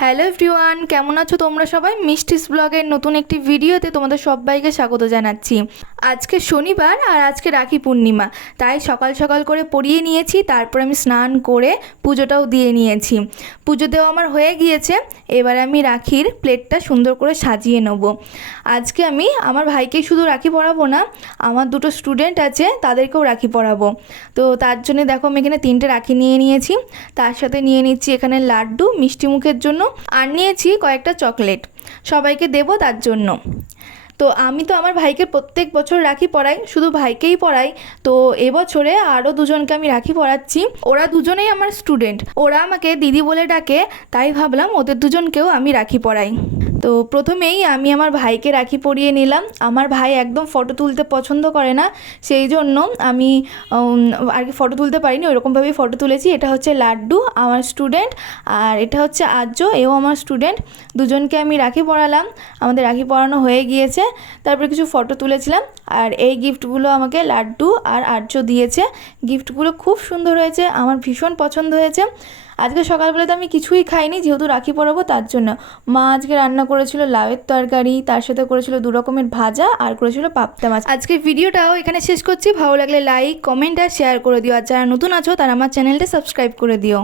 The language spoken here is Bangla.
হ্যালো এভরিওয়ান, কেমন আছো তোমরা সবাই? মিষ্টিস ব্লগের নতুন একটি ভিডিওতে তোমাদের সবাইকে স্বাগত জানাচ্ছি। আজকে শনিবার আর আজকে রাখি পূর্ণিমা, তাই সকাল সকাল করে পরিয়ে নিয়েছি। তারপর আমি স্নান করে পুজোটাও দিয়ে নিয়েছি। পুজো দেওয়া আমার হয়ে গিয়েছে। এবার আমি রাখির প্লেটটা সুন্দর করে সাজিয়ে নেব। আজকে আমি আমার ভাইকেই শুধু রাখি পরাবো না, আমার দুটো স্টুডেন্ট আছে তাদেরকেও রাখি পরাবো। তো তার জন্য দেখো আমি এখানে 3টে রাখি নিয়ে নিয়েছি। তার সাথে নিয়ে নিচ্ছি এখানে লাড্ডু মিষ্টি মুখের জন্য, আর নিয়েছি কয়েকটা চকলেট সবাইকে দেবো তার জন্য। তো আমি তো আমার ভাইকে প্রত্যেক বছর রাখি পরাই, শুধু ভাইকেই পরাই। তো এবছরে আরও দুজনকে আমি রাখি পরাচ্ছি। ওরা দুজনেই আমার স্টুডেন্ট, ওরা আমাকে দিদি বলে ডাকে, তাই ভাবলাম ওদের দুজনকেও আমি রাখি পরাই। তো প্রথমেই আমি আমার ভাইকে রাখি পরিয়ে নিলাম। আমার ভাই একদম ফটো তুলতে পছন্দ করে না, সেই জন্য আমি আর কি ফটো তুলতে পারিনি, ওইরকমভাবেই ফটো তুলেছি। এটা হচ্ছে লাড্ডু, আমার স্টুডেন্ট, আর এটা হচ্ছে আর্য, এও আমার স্টুডেন্ট। দুজনকে আমি রাখি পরালাম, আমাদের রাখি পরানো হয়ে গিয়েছে। তারপরে কিছু ফটো তুলেছিলাম, আর এই গিফটগুলো আমাকে লাড্ডু আর আর্য দিয়েছে। গিফটগুলো খুব সুন্দর হয়েছে, আমার ভীষণ পছন্দ হয়েছে। আজকে সকালবেলাতে আমি কিছুই খাইনি, যেহেতু রাখি পরাবো তার জন্য। মা আজকে রান্না করেছিল লাউয়ের তরকারি, তার সাথে করেছিল 2 রকমের ভাজা, আর করেছিল পাবদা মাছ। আজকে ভিডিওটাও এখানে শেষ করছি। ভালো লাগলে লাইক, কমেন্ট আর শেয়ার করে দিও। আর যারা নতুন আছো তারা আমার চ্যানেলটা সাবস্ক্রাইব করে দিও।